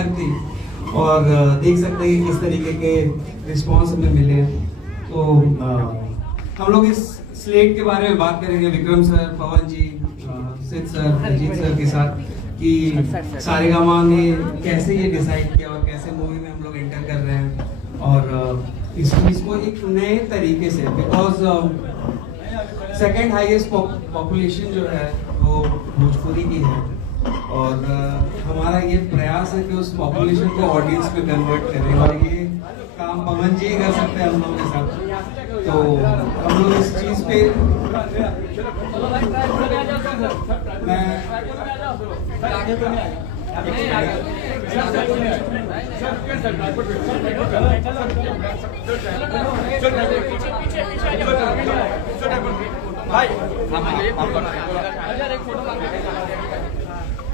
अलग थी और देख सकते हैं कि किस तरीके के रिस्पॉन्स हमें मिले। तो हम लोग इस स्लेट के बारे में बात करेंगे विक्रम सर, पवन जी, सिद्ध सर, अजीत सर के साथ कि सारेगामा ने कैसे ये डिसाइड किया और कैसे मूवी में हम लोग एंटर कर रहे हैं और इसको एक नए तरीके से, बिकॉज सेकंड हाईएस्ट पॉपुलेशन जो है वो भोजपुरी की है और हमारा ये प्रयास है कि उस पॉपुलेशन को ऑडियंस में कन्वर्ट करें और ये काम पवन जी कर सकते हैं हम लोग के साथ। तो हम लोग इस चीज़ पे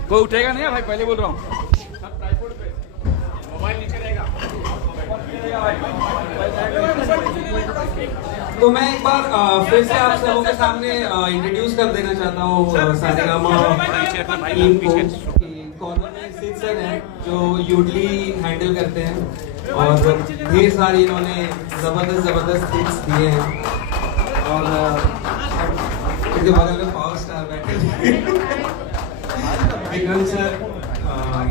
कोई उठेगा नहीं भाई, पहले बोल रहा हूँ। मोबाइल नीचे रहेगा। तो मैं एक बार फिर से आप सबों के सामने इंट्रोड्यूस कर देना चाहता हूँ सारेगामा टीम को। कॉर्नर में सिद्ध सर हैं जो यूडली हैंडल करते हैं और ढेर सारी इन्होंने जबरदस्त हिट्स दिए हैं और इनके बगल में पावर स्टार बैठे Vikram sir,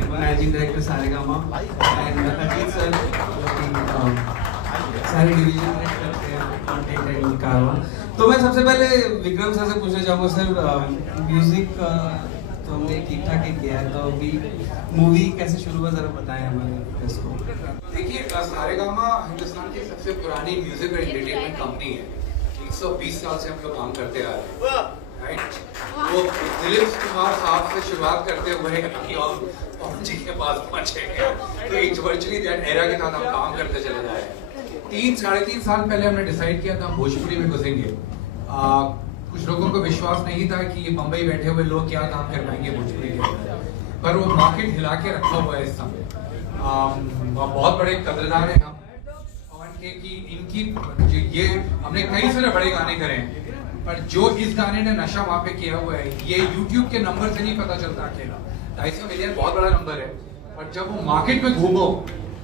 managing director Saregama, and Ajit sir सारे डिवीजन हेड करते हैं कंटेंट एंड कारवा। तो मैं सबसे पहले विक्रम सर से पूछना चाहूँगा, सर म्यूजिक तो हमने ठीक ठाक ही किया है, तो अभी मूवी कैसे शुरू हुआ जरा बताएं हमारे इसको। देखिए, सारेगामा हिंदुस्तान की सबसे पुरानी म्यूजिक और एंटरटेनमेंट कंपनी है। 120 साल से हम लोग काम करते आ रहे हैं, राइट। वो दिलीप कुमार साहब से शुरुआत करते हुए पवन जी के पास पहुंचे हैं, तो एक वर्चुअली दैट एरा के साथ हम काम करते चले जा रहे हैं। 3-3.5 साल पहले हमने डिसाइड किया था हम भोजपुरी में घुसेंगे। कुछ लोगों को विश्वास नहीं था कि ये मुंबई बैठे हुए लोग क्या काम कर पाएंगे भोजपुरी के, पर वो मार्केट हिला के रखा हुआ है इस समय। बहुत बड़े कदरदान है हम पवन के कि इनकी ये हमने कई सारे बड़े गाने करे हैं, पर जो इस गाने ने नशा वहाँ पे किया हुआ है ये YouTube के नंबर से नहीं पता चलता। अकेला 250 मिलियन बहुत बड़ा नंबर है, पर जब वो मार्केट में घूमो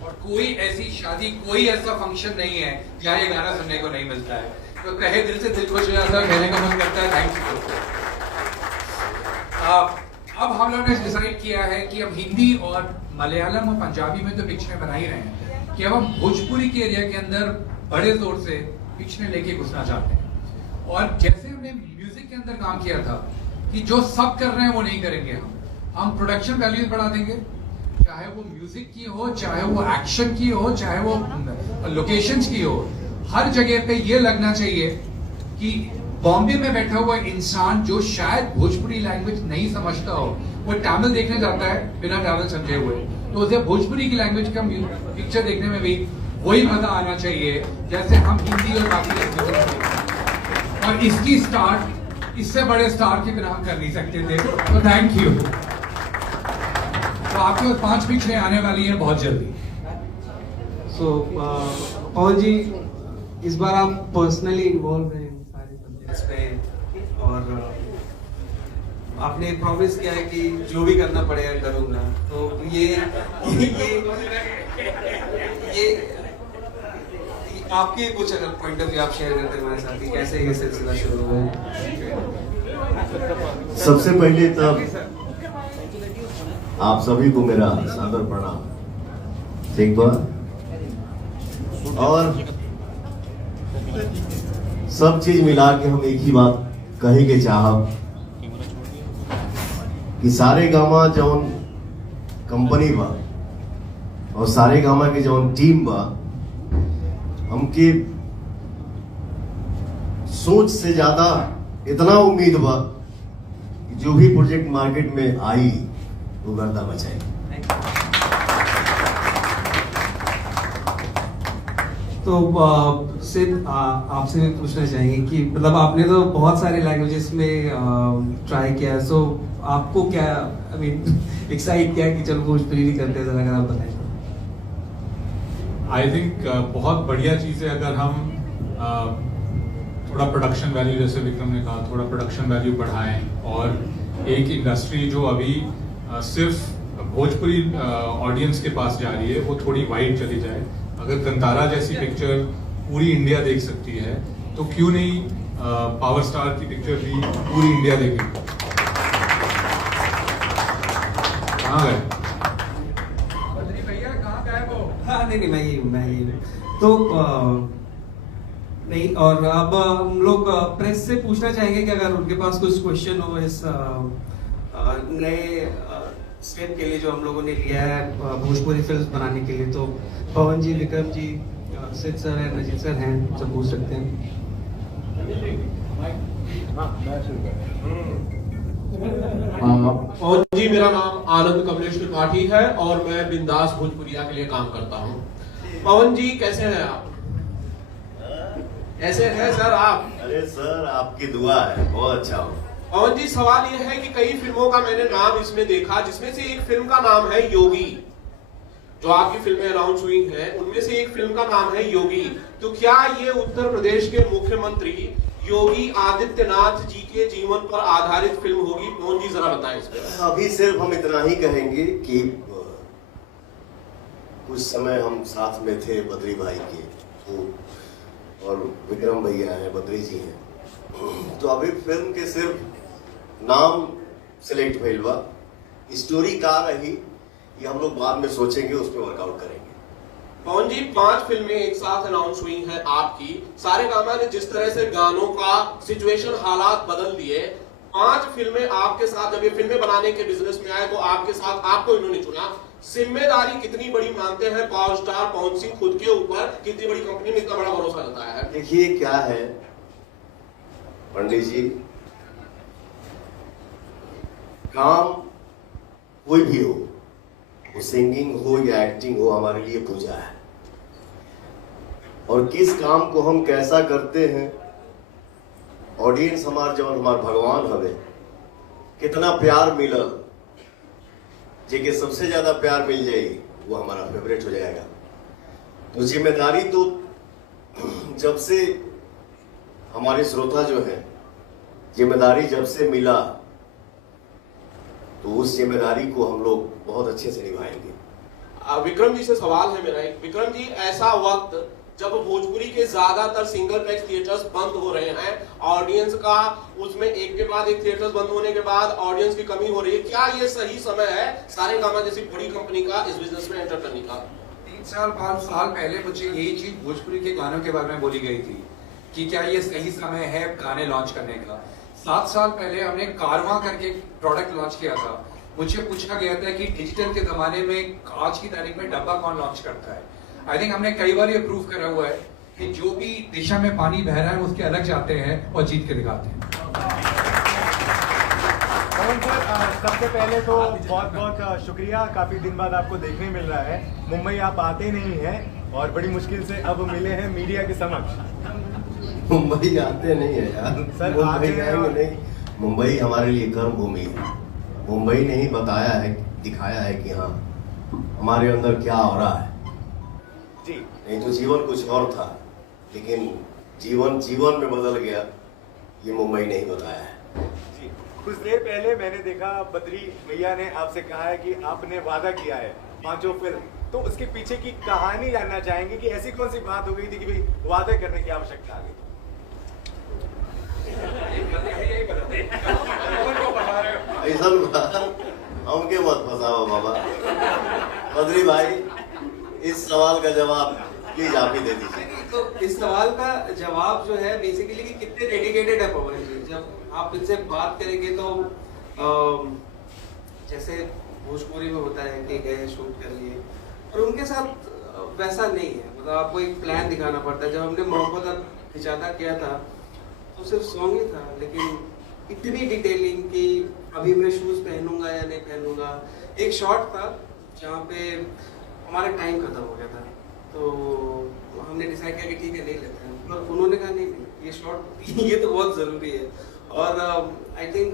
और कोई ऐसी शादी, कोई ऐसा फंक्शन नहीं है जहाँ ये गाना सुनने को नहीं मिलता है, तो कहे दिल से दिल खुश हो जाता है, कहने का मन करता है थैंक यू। अब हम लोगों ने डिसाइड किया है कि अब हिंदी और मलयालम और पंजाबी में तो पिक्चरें बना ही रहे हैं, कि अब हम भोजपुरी के एरिया के अंदर बड़े जोर से पिक्चरें लेके घुसना चाहते हैं। और जैसे हमने म्यूजिक के अंदर काम किया था कि जो सब कर रहे हैं वो नहीं करेंगे, हम प्रोडक्शन वैल्यूज बढ़ा देंगे, चाहे वो म्यूजिक की हो, चाहे वो एक्शन की हो, चाहे वो लोकेशंस की हो। हर जगह पे ये लगना चाहिए कि बॉम्बे में बैठा हुआ इंसान जो शायद भोजपुरी लैंग्वेज नहीं समझता हो, वो तमिल देखने जाता है बिना तमिल समझे हुए, तो उसे भोजपुरी की लैंग्वेज का पिक्चर देखने में भी वही मजा आना चाहिए जैसे हम हिंदी और बाकी लैंग्वेज। और इसकी स्टार्ट इससे बड़े स्टार के बिना हम कर नहीं सकते थे, तो थैंक यू। तो आपके 5 पिक्चरें आने वाली हैं बहुत जल्दी। सो पवन जी, इस बार आप पर्सनली इन्वॉल्व हैं सारे प्रोजेक्ट्स पे और आपने प्रॉमिस किया है कि जो भी करना पड़ेगा करूंगा, तो ये आपके कुछ अगर पॉइंट ऑफ व्यू आप शेयर करते हैं हमारे साथ कि कैसे ये सिलसिला शुरू हुआ। सबसे पहले तो आप सभी को मेरा सादर प्रणाम, ठीक बात। और सब चीज मिला के हम एक ही बात कहे के चाहब कि सारेगामा जौन कंपनी बा और सारेगामा के जौन टीम बा, हमके सोच से ज्यादा इतना उम्मीद बा कि जो भी प्रोजेक्ट मार्केट में आई वो गर्दा बचाए। तो सिद्ध आपसे भी पूछना चाहेंगे कि मतलब आपने तो बहुत सारे लैंग्वेजेस में ट्राई किया, सो आपको क्या आई मीन एक्साइट किया कि चलो भोजपुरी भी करते हैं, जरा अगर आप बताएं। आई थिंक बहुत बढ़िया चीज़ है अगर हम थोड़ा प्रोडक्शन वैल्यू, जैसे विक्रम ने कहा, थोड़ा प्रोडक्शन वैल्यू बढ़ाएं और एक इंडस्ट्री जो अभी सिर्फ भोजपुरी ऑडियंस के पास जा रही है वो थोड़ी वाइड चली जाए। अगर कंतारा जैसी पिक्चर पूरी इंडिया देख सकती है तो क्यों नहीं पावर स्टार की पिक्चर भी पूरी इंडिया देखेगी। कहाँ गए भैया, कहाँ गए वो? हाँ नहीं मैं ही तो नहीं। और अब हम लोग प्रेस से पूछना चाहेंगे कि अगर उनके पास कुछ क्वेश्चन हो इस नए स्टेप के लिए जो हम लोगों ने लिया है भोजपुरी फिल्म बनाने के लिए, तो पवन जी, विक्रम जी, सिद्ध सर है, नजीर सर हैं, सब पूछ सकते हैं। और जी, मेरा नाम आनंद कमलेश त्रिपाठी है और मैं बिंदास भोजपुरिया के लिए काम करता हूँ। पवन जी कैसे हैं आप? कैसे हैं सर आप? अरे सर, आपकी दुआ है, बहुत अच्छा हो। पवन जी, सवाल यह है कि कई फिल्मों का मैंने नाम इसमें देखा, जिसमें से एक फिल्म का नाम है योगी। जो आपकी फिल्में अनाउंस हुई हैं उनमें से एक फिल्म का नाम है योगी। तो क्या ये उत्तर प्रदेश के मुख्यमंत्री योगी आदित्यनाथ जी के जीवन पर आधारित फिल्म होगी? पवन जी जरा बताएं इस पर। अभी सिर्फ हम इतना ही कहेंगे कि कुछ समय हम साथ में थे बद्री भाई के, तो और विक्रम भैया हैं, बद्री जी हैं, तो अभी फिल्म के सिर्फ नाम सिलेक्ट भइल बा। स्टोरी का रही ये हम लोग बाद में सोचेंगे, उस पर वर्कआउट करेंगे। पवन जी, 5 फिल्में एक साथ अनाउंस हुई हैं आपकी। सारे गामा ने जिस तरह से गानों का सिचुएशन हालात बदल दिए, 5 फिल्में आपके साथ, जब ये फिल्में बनाने के बिजनेस में आए तो आपके साथ आपको इन्होंने चुना। जिम्मेदारी कितनी बड़ी मानते हैं पावर स्टार पवन सिंह खुद के ऊपर? कितनी बड़ी कंपनी में इतना बड़ा भरोसा जताया है? देखिए क्या है पंडित जी, काम कोई भी हो, वो सिंगिंग हो या एक्टिंग हो, हमारे लिए पूजा है। और किस काम को हम कैसा करते हैं, ऑडियंस हमार जवन हमार भगवान हवे, कितना प्यार मिलल, जेके सबसे ज्यादा प्यार मिल जाए वो हमारा फेवरेट हो जाएगा। तो जिम्मेदारी तो जब से हमारे श्रोता जो है, जिम्मेदारी जब से मिला तो उस जिम्मेदारी को हम लोग बहुत अच्छे से निभाएंगे। विक्रम जी से सवाल है मेरा एक। विक्रम जी, ऐसा वक्त जब भोजपुरी के ज्यादातर सिंगल प्लेक्स थिएटर्स बंद हो रहे हैं, ऑडियंस का उसमें एक के बाद एक थिएटर्स बंद होने के बाद ऑडियंस की कमी हो रही है, क्या ये सही समय है सारे गामा जैसी बड़ी कंपनी का इस बिजनेस में एंटर करने का? 3 साल 5 साल पहले मुझे यही चीज भोजपुरी के गानों के बारे में बोली गई थी कि क्या ये सही समय है गाने लॉन्च करने का। 7 साल पहले हमने कारवां करके प्रोडक्ट लॉन्च किया था। मुझे पूछा गया था कि डिजिटल के जमाने में आज की तारीख में डब्बा कौन लॉन्च करता है। आई थिंक हमने कई बार ये प्रूव करा हुआ है कि जो भी दिशा में पानी बह रहा है उसके अलग जाते हैं और जीत के दिखाते हैं। पवन सर, सबसे पहले तो बहुत बहुत शुक्रिया, काफी दिन बाद आपको देखने मिल रहा है। मुंबई आप आते नहीं हैं और बड़ी मुश्किल से अब मिले हैं मीडिया के समक्ष। मुंबई आते नहीं है यार सर, मुंबई आते हैं आएंगे और- नहीं। मुंबई हमारे लिए कर्म भूमि है। मुंबई ने ही बताया है, दिखाया है कि हाँ हमारे अंदर क्या हो रहा है। जी, नहीं तो जीवन कुछ और था, लेकिन जीवन में बदल गया, ये मुंबई ने ही बताया है। जी। कुछ देर पहले मैंने देखा बद्री भैया ने आपसे कहा है कि आपने वादा किया है 5 फिल्म, तो उसके पीछे की कहानी जानना चाहेंगे कि ऐसी कौन सी बात हो गई थी कि भाई वादा करने की आवश्यकता आ गई? ऐसा हमके मत फंसाओ बाबा। बद्री भाई, इस सवाल का जवाब प्लीज आप ही दे दीजिए। तो इस सवाल का जवाब जो है बेसिकली कि कितने डेडिकेटेड है पवन जी। जब आप इनसे बात करेंगे तो जैसे भोजपुरी में होता है कि गए शूट कर लिए, और उनके साथ वैसा नहीं है। मतलब आपको एक प्लान दिखाना पड़ता है। जब हमने मोहब्बत अब खिंचाता किया था तो सिर्फ सॉन्ग ही था, लेकिन इतनी डिटेलिंग कि अभी मैं शूज पहनूंगा या नहीं पहनूंगा। एक शॉट था जहाँ पे हमारा टाइम खत्म हो गया था, तो हमने डिसाइड किया कि ठीक है नहीं लेते हैं, पर उन्होंने कहा नहीं नहीं ये शॉट ये तो बहुत ज़रूरी है। और आई थिंक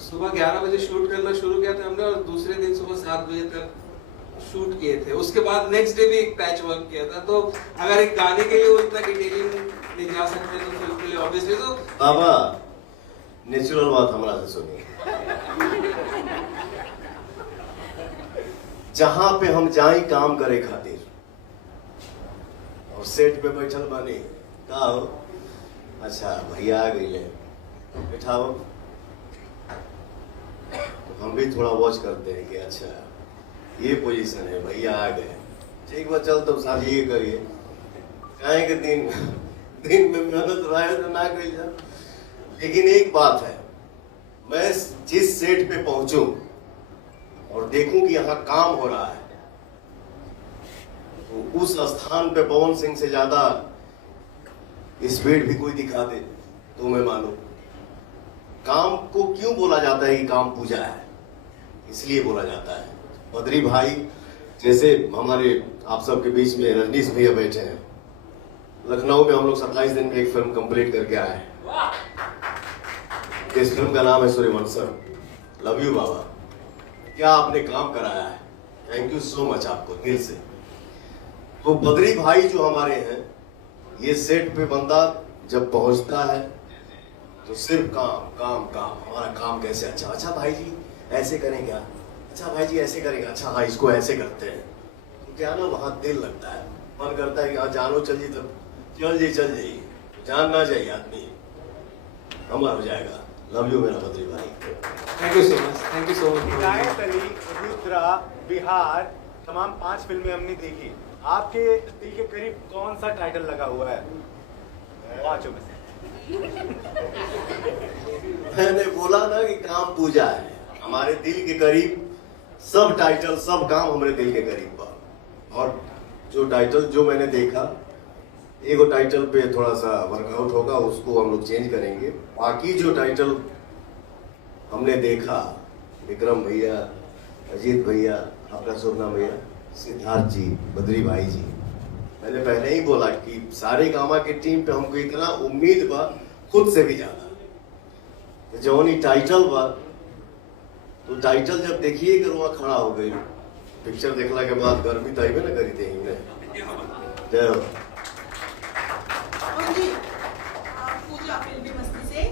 सुबह 11 बजे शूट करना शुरू किया था हमने, और दूसरे दिन सुबह 7 बजे तक शूट किए थे। उसके बाद नेक्स्ट डे भी एक पैच वर्क किया था। तो अगर एक गाने के लिए वो इतना डिटेलिंग ले जा सकते हैं तो फिल्म के लिए ऑब्वियसली तो बाबा नेचुरल बात हमरा से सुनिए। जहां पे हम जाए काम करे खातिर, और सेट पे बैठल बानी का हो, अच्छा भैया आ गई है, बैठाओ। तो हम भी थोड़ा वॉच करते हैं कि अच्छा ये पोजीशन है, भैया आ गए, ठीक बा, चल तो साथ ये करिए, काहे के दिन में मेहनत रहे तो ना करी जा। लेकिन एक बात है, मैं जिस सेट पे पहुंचूं और देखूं कि यहाँ काम हो रहा है, तो उस स्थान पे पवन सिंह से ज्यादा स्पीड भी कोई दिखा दे तो मैं मानूं। काम को क्यों बोला जाता है कि काम पूजा है? इसलिए बोला जाता है। बद्री भाई जैसे हमारे आप सबके बीच में रजनीश भैया बैठे हैं, लखनऊ में हम लोग 27 दिन में एक फिल्म कंप्लीट करके आए हैं। इस फिल्म का नाम है सूर्यवंशम। लव यू बाबा, क्या आपने काम कराया है, थैंक यू सो मच आपको दिल से। तो बद्री भाई जो हमारे हैं, ये सेट पे बंदा जब पहुंचता है तो सिर्फ काम काम काम, हमारा काम कैसे अच्छा, अच्छा भाई जी ऐसे करें क्या, अच्छा भाई जी ऐसे करेंगे, अच्छा हाँ इसको ऐसे करते हैं। तो क्या ना वहां दिल लगता है, मन करता है कि हाँ जानो चल जी, तब चल जाइए, जान ना जाइए आदमी हमारा हो जाएगा। लव यू मेरा बद्री भाई, thank you so much, thank you so much. हिदायत अली, रुद्रा, बिहार, तमाम 5 फिल्में हमने देखी। आपके दिल के करीब कौन सा टाइटल लगा हुआ है 5 में से? मैंने बोला ना कि काम पूजा है, हमारे दिल के करीब सब टाइटल, सब काम हमारे दिल के करीब बा। और जो टाइटल जो मैंने देखा, एगो टाइटल पे थोड़ा सा वर्कआउट होगा, उसको हम लोग चेंज करेंगे। बाकी जो टाइटल हमने देखा, विक्रम भैया, अजीत भैया, आपका शुभ नाम भैया, सिद्धार्थ जी, बद्री भाई जी, मैंने पहले ही बोला कि सारे गामा की टीम पे हमको इतना उम्मीद बा, खुद से भी ज्यादा। जो ही टाइटल बा, तो टाइटल जब देखिए कि वहाँ खड़ा हो गई, पिक्चर देखला के बाद गर्मी तो आईबे ना करी थी हमने। जी, पूजा फिल्मी मस्ती से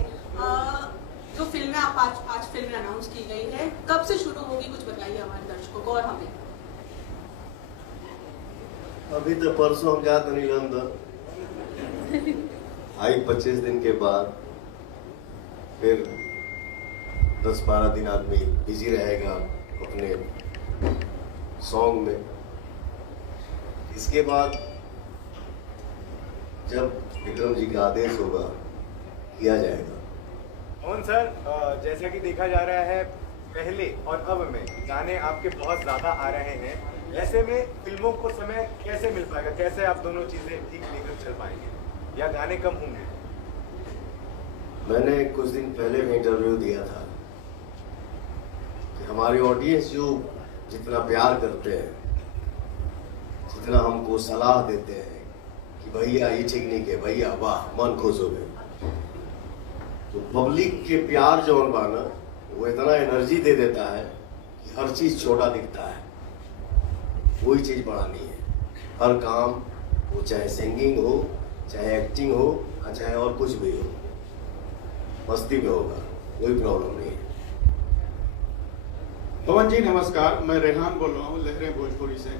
जो फिल्में आप पांच फिल्में अनाउंस की गई है, कब से शुरू होगी, कुछ बताइए हमारे दर्शकों को और हमें। अभी तो परसों हम जाते नहीं लंदन, आई 25 दिन के बाद, फिर 10-12 दिन आदमी बिजी रहेगा अपने सॉन्ग में। इसके बाद जब विक्रम जी का आदेश होगा किया जाएगा। मोहन सर, जैसा कि देखा जा रहा है पहले और अब में गाने आपके बहुत ज्यादा आ रहे हैं, ऐसे में फिल्मों को समय कैसे मिल पाएगा, कैसे आप दोनों चीजें ठीक लेकर चल पाएंगे, या गाने कम होंगे? मैंने कुछ दिन पहले भी इंटरव्यू दिया था कि हमारी ऑडियंस जो जितना प्यार करते हैं, जितना हमको सलाह देते हैं कि भैया ये ठीक नहीं के, भैया वाह, मन खुश हो गए, तो पब्लिक के प्यार जो बाना वो इतना एनर्जी दे देता है कि हर चीज छोटा दिखता है, वही चीज बढ़ानी है। हर काम, वो चाहे सिंगिंग हो, चाहे एक्टिंग हो, चाहे और कुछ भी हो, मस्ती में होगा, कोई प्रॉब्लम नहीं है। पवन जी नमस्कार, मैं रेहान बोल रहा हूँ लहरें भोजपुरी से।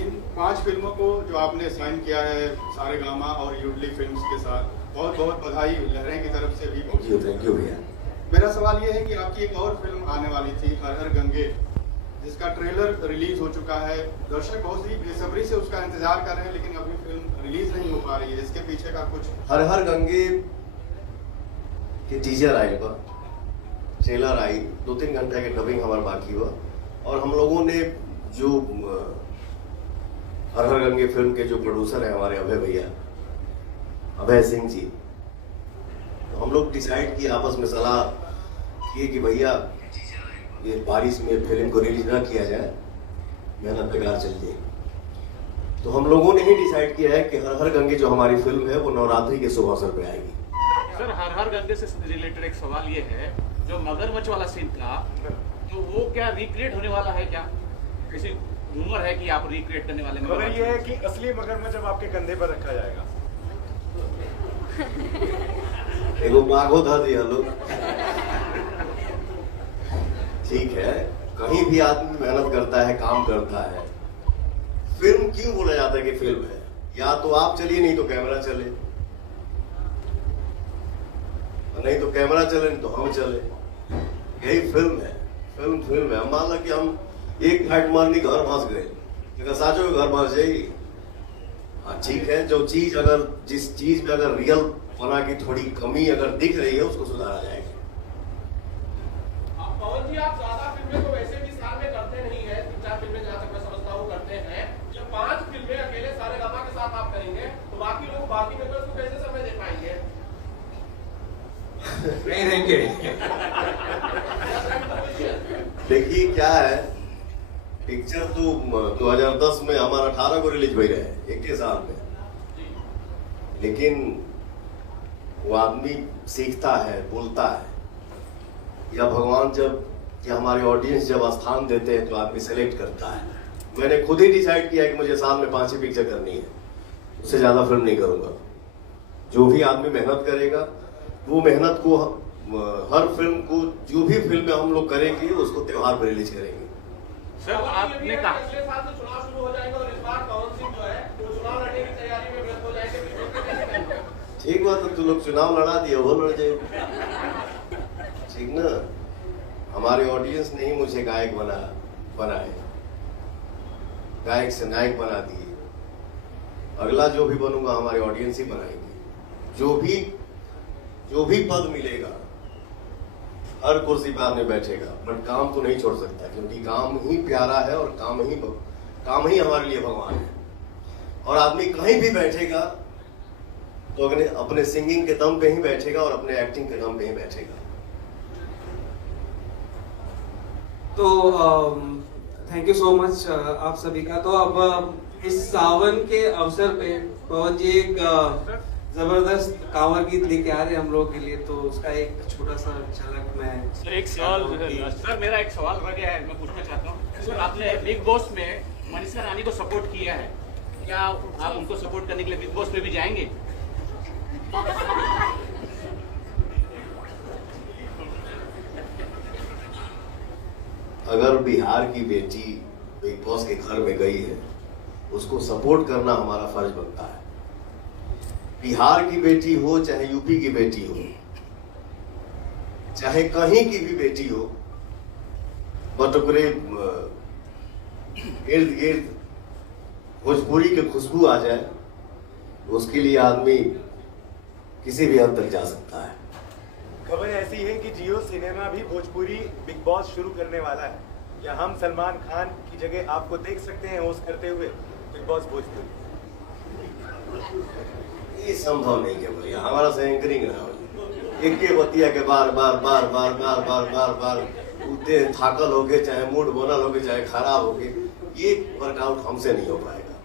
इन 5 फिल्मों को जो आपने साइन किया है सारेगामा और यूडली फिल्म्स के साथ, बहुत बहुत बधाई लहरें की तरफ से भी। थैंक यू भैया। मेरा सवाल ये है कि आपकी एक और फिल्म आने वाली थी, हर हर गंगे, जिसका ट्रेलर रिलीज हो चुका है, दर्शक बहुत ही बेसब्री से उसका इंतजार कर रहे हैं, लेकिन अभी फिल्म रिलीज नहीं हो पा रही है, इसके पीछे का कुछ? हर हर गंगे के टीजर आई बा, ट्रेलर आई, 2-3 घंटे के डबिंग हमारे बाकी हुआ, और हम लोगों ने जो हर हर गंगे फिल्म के जो प्रोड्यूसर है हमारे अभय भैया, अभय सिंह जी, तो हम लोग डिसाइड किए, आपस में सलाह किए कि भैया ये बारिश में फिल्म को रिलीज ना किया जाए, मेहनत बेकार चल जाए। तो हम लोगों ने ही डिसाइड किया है कि हर हर गंगे जो हमारी फिल्म है वो नवरात्रि के शुभ अवसर पे आएगी। सर, हर हर गंगे से रिलेटेड एक सवाल ये है, जो मगरमच्छ वाला सीन था, तो वो क्या रिक्रिएट होने वाला है क्या? किसी रूमर है कि आप रिक्रिएट करने वाले? खबर ये है कि असली मगरमच्छ अब आपके कंधे पर रखा जाएगा। एगो बाघो था दिया लोग, ठीक है, कहीं भी आदमी मेहनत करता है, काम करता है, फिल्म क्यों बोला जाता है कि फिल्म है? या तो आप चलिए, नहीं तो कैमरा चले, नहीं तो कैमरा चले, नहीं तो हम चले। यही फिल्म है। फिल्म है। मान लो कि हम एक फाइट मारनी घर भांस गए, साचो घर भांस जाएगी। हाँ ठीक है, जो चीज अगर जिस चीज में अगर रियल बना की थोड़ी कमी अगर दिख रही है उसको सुधारा जाएगा। पवन जी, आप ज्यादा फिल्में तो वैसे भी साल में करते नहीं है, 3-4 फिल्में जहां तक मैं समझता हूँ करते हैं। जब 5 फिल्में अकेले सारेगामा के साथ आप करेंगे तो बाकी लोग बाकी मेंबर्स को कैसे समय दे पाएंगे? नहीं देंगे। देखिए क्या है, पिक्चर तो 2010 में हमारा 18 को रिलीज हुई रहे, 21 साल में, लेकिन वो आदमी सीखता है, बोलता है, या भगवान जब या हमारे ऑडियंस जब स्थान देते हैं तो आदमी सेलेक्ट करता है। मैंने खुद ही डिसाइड किया है कि मुझे साल में 5 ही पिक्चर करनी है, उससे ज्यादा फिल्म नहीं करूंगा। जो भी आदमी मेहनत करेगा वो मेहनत को हर फिल्म को, जो भी फिल्म हम लोग करेंगे उसको त्योहार पर रिलीज करेंगे। सर, आपने कहा अगले साल से चुनाव शुरू हो जाएगा और इस बार पवन सिंह जो है वो चुनाव लड़ने की तैयारी में व्यस्त हो जाएंगे। ठीक बात है, तू लोग चुनाव लड़ा दिए, वो लड़ जाए, ठीक ना। हमारे ऑडियंस ने ही मुझे गायक बनाए, गायक से नायक बना दिए। अगला जो भी बनूंगा हमारे ऑडियंस ही बनाएंगे। जो भी पद मिलेगा, हर कुर्सी पे आदमी बैठेगा, बट काम तो नहीं छोड़ सकता, क्योंकि काम ही प्यारा है और काम ही हमारे लिए भगवान है। और आदमी कहीं भी बैठेगा तो अपने सिंगिंग के दम पे ही बैठेगा और अपने एक्टिंग के दम पे ही बैठेगा। तो थैंक यू सो मच आप सभी का। तो अब इस सावन के अवसर पे पवन जी एक जबरदस्त कांवर गीत लेके आ रहे हैं हम लोग के लिए, तो उसका एक छोटा सा झलक मैं सर, एक सवाल सर, मेरा एक सवाल रह गया है, मैं पूछना चाहता हूँ। सर, आपने बिग बॉस में मनीषा रानी को सपोर्ट किया है, क्या आप उनको सपोर्ट करने के लिए बिग बॉस में भी जाएंगे? अगर बिहार की बेटी बिग बॉस के घर में गई है, उसको सपोर्ट करना हमारा फर्ज बनता है। बिहार की बेटी हो चाहे यूपी की बेटी हो, चाहे कहीं की भी बेटी हो, बटुकरे इर्द गिर्द भोजपुरी की खुशबू आ जाए, उसके लिए आदमी किसी भी हद तक जा सकता है। खबर ऐसी है कि जियो सिनेमा भी भोजपुरी बिग बॉस शुरू करने वाला है। या हम सलमान खान की जगह आपको देख सकते हैं होस्ट करते हुए बिग बॉस भोजपुरी? ये संभव नहीं है भैया, हमारा से एंकरिंग रहा एक के बतिया के बार बार बार बार बार बार बार बार उतने थाकल हो गए, चाहे मूड बनल हो गए, चाहे खराब हो गए, ये वर्कआउट हमसे नहीं हो पाएगा।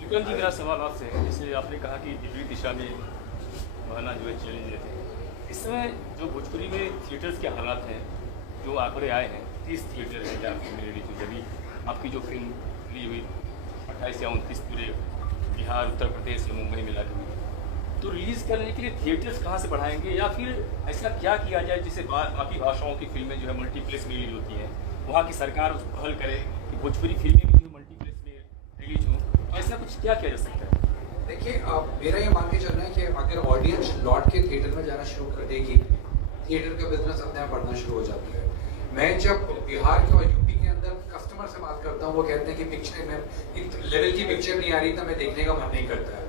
विक्रम जी, मेरा सवाल आपसे है, जैसे आपने कहा कि विपरीत दिशा में बहना जो है चैलेंज देते हैं, इस समय जो भोजपुरी में थिएटर्स के हालात हैं, जो आंकड़े आए हैं, 30 थिएटर है जहाँ फिल्म रिलीज हुई, अभी आपकी जो फिल्म रिलीज हुई 28 या 29 पूरे बिहार, उत्तर प्रदेश या मुंबई मिला के हुई, तो रिलीज़ करने के लिए थिएटर्स कहाँ से बढ़ाएंगे, या फिर ऐसा क्या किया जाए जिससे बाकी भाषाओं की फिल्में जो है मल्टीप्लेक्स में रिलीज होती हैं, वहाँ की सरकार उसको पहल करे कि भोजपुरी फिल्में भी जो मल्टीप्लेक्स में रिलीज हों, तो ऐसा कुछ क्या किया जा सकता है? देखिए, मेरा ये मान के चल रहा है कि अगर ऑडियंस लौट के थिएटर में जाना शुरू कर देगी, थिएटर का बिजनेस अपने आप बढ़ना शुरू हो जाता है। मैं जब बिहार के और यूपी के अंदर कस्टमर से बात करता हूँ, वो कहते हैं कि पिक्चर में इस लेवल की पिक्चर नहीं आ रही, तो मैं देखने का मन नहीं करता है।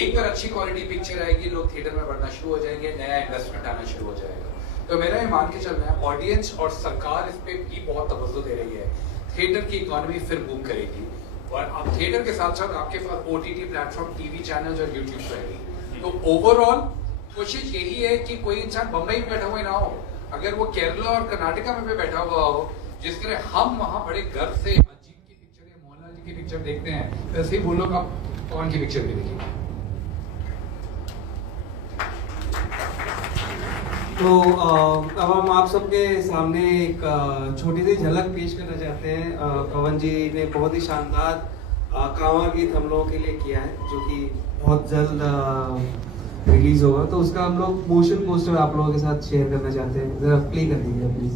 एक बार अच्छी क्वालिटी पिक्चर आएगी, लोग थिएटर में बढ़ना शुरू हो जाएंगे, नया इन्वेस्टमेंट आना शुरू हो जाएगा। तो मेरा ये मान के चल रहा है, ऑडियंस और सरकार इस पे भी बहुत तवज्जो दे रही है, थिएटर की इकोनॉमी फिर बूम करेगी। और अब थिएटर के साथ साथ आपके पास OTT प्लेटफॉर्म, टीवी चैनल्स और यूट्यूब रहेगी। तो ओवरऑल कोशिश यही है कि कोई इंसान बम्बई में बैठा हुआ ना हो, अगर वो केरला और कर्नाटका में भी बैठा हुआ हो, जिस तरह हम वहाँ बड़े गर्व से अजीत की पिक्चर या मोहनलाल जी की पिक्चर देखते हैं, वैसे ही वो लोग अब पवन की पिक्चर भी देखेंगे। तो अब हम आप सबके सामने एक छोटी सी झलक पेश करना चाहते हैं। पवन जी ने बहुत ही शानदार कांवड़ गीत हम लोगों के लिए किया है, जो कि बहुत जल्द रिलीज होगा, तो उसका हम लोग मोशन पोस्टर आप लोगों के साथ शेयर करना चाहते हैं। जरा प्ले कर दीजिए प्लीज।